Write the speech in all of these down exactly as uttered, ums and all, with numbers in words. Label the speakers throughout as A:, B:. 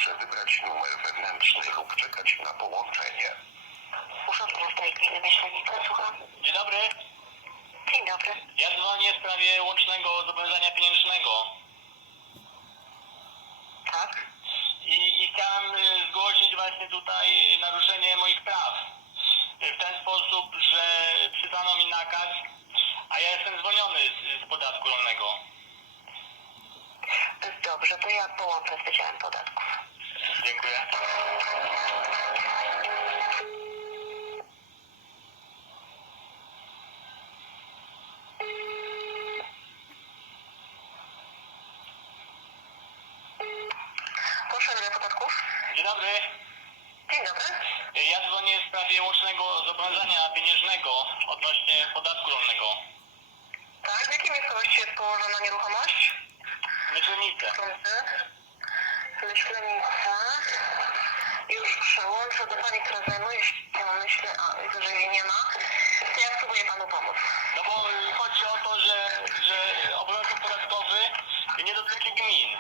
A: Proszę wybrać numer wewnętrzny lub czekać na połączenie.
B: Urząd Miasta i Gminy Myślenica, słucham.
C: Dzień dobry.
B: Dzień dobry.
C: Ja dzwonię w sprawie łącznego zobowiązania pieniężnego
B: Tak?
C: i, i chciałem y, zgłosić właśnie tutaj naruszenie moich praw. Y, W ten sposób, że przysłano mi nakaz, a ja jestem zwolniony z, z podatku rolnego.
B: Dobrze, to ja połączę z Wydziałem Podatków.
C: Dziękuję.
B: Proszę, Wydział Podatków.
C: Dzień dobry.
B: Dzień dobry.
C: Y, Ja dzwonię w sprawie łącznego zobowiązania pieniężnego odnośnie podatku rolnego.
B: Tak, w jakiej miejscowości jest położona nieruchomość?
C: Myślenice.
B: Myślenica. Już przełączę do pani, która zajmuje się, myślę, a widzę, że jej nie ma. To ja spróbuję panu pomóc.
C: No bo y, chodzi o to, że, że obowiązek podatkowy nie dotyczy gmin.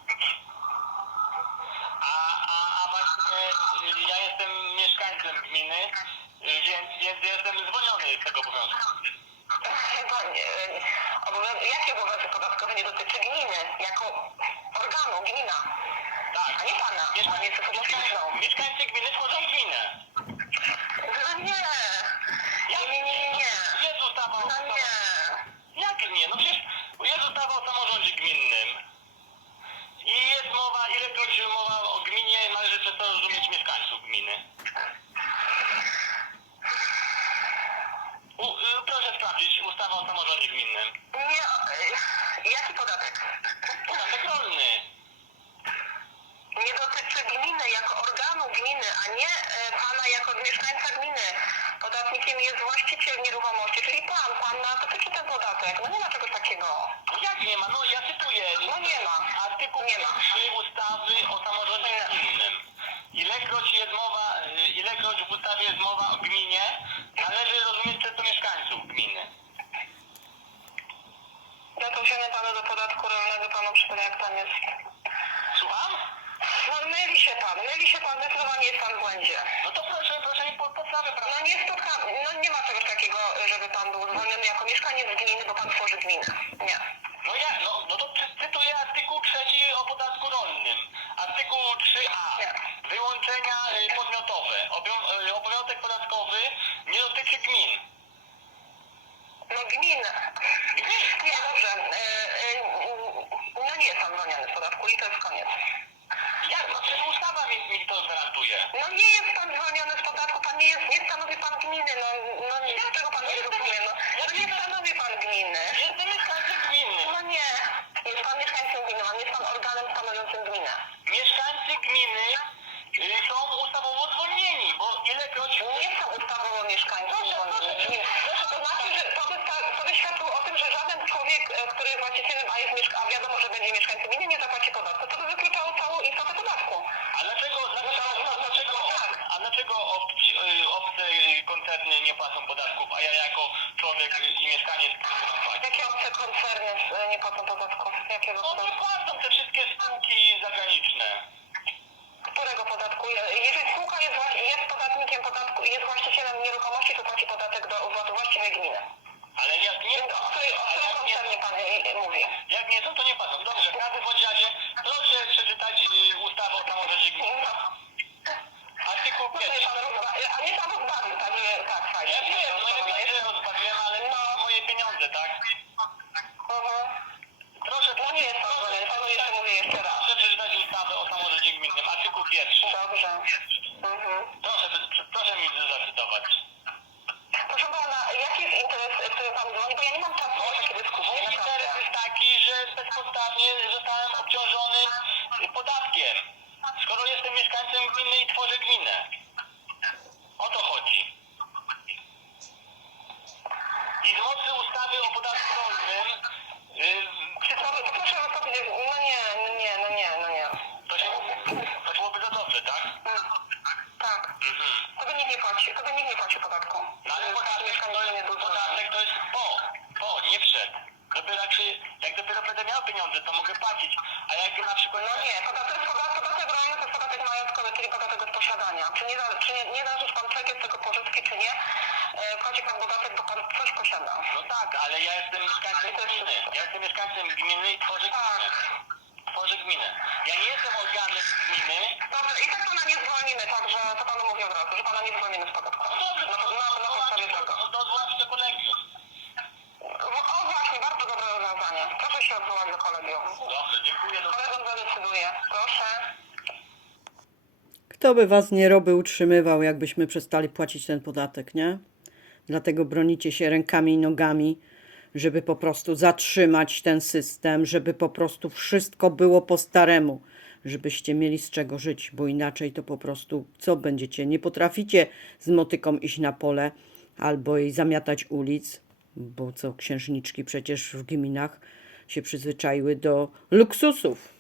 C: A, a, a właśnie y, ja jestem mieszkańcem gminy, y, więc, więc jestem zwolniony z tego obowiązku.
B: Chyba nie. Obowiąz- jaki obowiązek podatkowy nie dotyczy gminy? Jako organu, gmina.
C: Tak.
B: A nie pana. Pan jest osobą fizyczną.
C: Mieszkańcy gminy wchodzą w gminę.
B: No nie.
C: Jak
B: Nie, nie, nie, nie.
C: No, jest ustawa o...
B: No nie.
C: Jak nie? No przecież jest ustawa o samorządzie gminnym. I jest mowa, ilekroć mowa o gminie, należy przez to rozumieć mieszkańców gminy. U, y, proszę sprawdzić ustawę o samorządzie gminnym.
B: Nie. y, Jaki podatek?
C: Podatek rolny.
B: Nie dotyczy gminy jako organu gminy, a nie y, pana jako mieszkańca gminy. Podatnikiem jest właściciel nieruchomości, czyli pan. Pan dotyczy ten podatek. No nie ma czegoś takiego.
C: No jak nie ma? No ja cytuję.
B: No nie ma.
C: Artykuł
B: Nie ma.
C: trzy ustawy o samorządzie gminnym. Ilekroć jest mowa, y, ilekroć w ustawie jest mowa o gminie, należy rozumieć przez to mieszkańców gminy.
B: Ja to wziąłem panu do podatku rolnego, panu przypomnę, jak pan jest.
C: Słucham?
B: No myli się pan, myli się pan, zdecydowanie jest pan w błędzie.
C: No to proszę, proszę mi po- podstawę prawną.
B: No nie spotkam, no nie ma czegoś takiego, żeby pan był zwolniony jako mieszkaniec gminy, bo pan tworzy gminę. Nie.
C: No ja, no, no to cy- cytuję artykuł trzeci o podatku rolnym. Artykuł trzy a.
B: Nie.
C: Wyłączenia y, podmiotowe. Obowią- y, Obowiązek podatkowy nie dotyczy gmin.
B: No gminę. Nie, dobrze. E, e, no nie jest pan zwolniony z podatku i to jest koniec.
C: Jak? No przecież ustawa mi, mi to gwarantuje.
B: No nie jest pan zwolniony z podatku, pan nie jest, nie stanowi pan gminy, no, no nie, z czego pan nie rozumie, no. No nie stanowi pan gminy.
C: Jestem mieszkańcem gminy.
B: No nie, jest pan mieszkańcem gminy, a nie jest pan organem stanowiącym gminę.
C: Mieszkańcy gminy y, są ustawowo zwolnieni, bo ilekroć...
B: Nie są ustawowo mieszkańców zwolnieni. To znaczy, że to by, to by świadczyło o tym, że żaden człowiek, e, który jest właścicielem, a, jest mieszka- a wiadomo, że będzie mieszkańcem gminy, nie zapłaci podatku. To by wykluczało całą istotę podatku.
C: A dlaczego, dlaczego,
B: No, no,
C: dlaczego,
B: no tak.
C: a dlaczego obci, y, obce y, koncerny nie płacą podatków, a ja jako człowiek y, i mieszkaniec mam płacić?
B: Jakie obce koncerny e, nie płacą podatku? Jakiego
C: No nie
B: podatku?
C: płacą te wszystkie spółki zagraniczne.
B: Którego podatku? Jeżeli spółka jest, wła- jest podatnikiem podatku i jest właścicielem nieruchomości, to płaci podatek do do właściwej gminy.
C: Ale jak nie,
B: Więc o której, o
C: ale
B: którym
C: jak nie,
B: koncernie pan e, mówi?
C: jak nie są, to nie płacą. Dobrze, w każdym bądź razie proszę przeczytać y, ustawę o samorządzie gminnym. Artykuł
B: No to
C: pierwszy.
B: jest pan rozba- a nie pan rozbawił, tak, że tak, fajnie.
C: Ja wiem, no ja wiem, że rozbawiłem, ale to
B: No.
C: moje pieniądze, tak?
B: Mhm.
C: Proszę,
B: No nie jest pan zwolniony, panu jeszcze mówię jeszcze raz.
C: proszę przeczytać ustawę o samorządzie gminnym. Artykuł pierwszy.
B: Dobrze. Mhm.
C: Proszę, proszę mi zacytować.
B: Proszę pana, jaki jest interes, który pan dzwoni? Bo ja nie mam czasu na takie dyskusje,
C: Mój
B: naprawdę.
C: interes jest taki, że bezpodstawnie zostałem obciążony podatkiem. Skoro jestem mieszkańcem gminy i tworzę gminę. O to chodzi. I z mocy ustawy o podatku rolnym yy,
B: Cyfrowy, to proszę powiedzieć, no nie, no nie, no nie, no nie.
C: to, się, to byłoby za dobrze, tak?
B: Mm. Tak.
C: Mhm.
B: To by nikt nie płaci, to by nikt nie płaci podatku.
C: No ale
B: Każdy
C: podatek
B: mieszkaniec
C: to
B: nie
C: jest,
B: był
C: podatek to jest po, po, nie przed. Dopiero jak, się, jak dopiero będę miał pieniądze, to mogę płacić. A jak na przykład...
B: No nie, podatek, podatek, podatek ustalamy, to jest podatek majątkowy, czyli podatek od posiadania. Czy nie, da- czy nie, nie da, pan czekać z tego pożyczki, czy nie, e, płaci pan podatek, bo pan coś posiada.
C: No tak, ale ja jestem mieszkańcem gminy. Ja jestem mieszkańcem gminy i tworzę gminę. Tworzę gminę. Ja nie jestem organem gminy.
B: Dobrze, i tak pana nie zwolnimy, także to panu mówię od razu, że pana nie zwolnimy z podatku.
C: No dobrze,
B: Na,
C: to
B: na, na podstawie tego.
C: odwołać do kolegium.
B: O właśnie, bardzo dobre rozwiązanie. Proszę się odwołać do kolegium.
C: Dobrze, dziękuję. Do...
B: Kolegium zadecyduje. Proszę.
D: Kto by was nie robił, utrzymywał, jakbyśmy przestali płacić ten podatek, nie? Dlatego bronicie się rękami i nogami, żeby po prostu zatrzymać ten system, żeby po prostu wszystko było po staremu, żebyście mieli z czego żyć, bo inaczej to po prostu co będziecie? Nie potraficie z motyką iść na pole albo i zamiatać ulic, bo co księżniczki przecież w gminach się przyzwyczaiły do luksusów.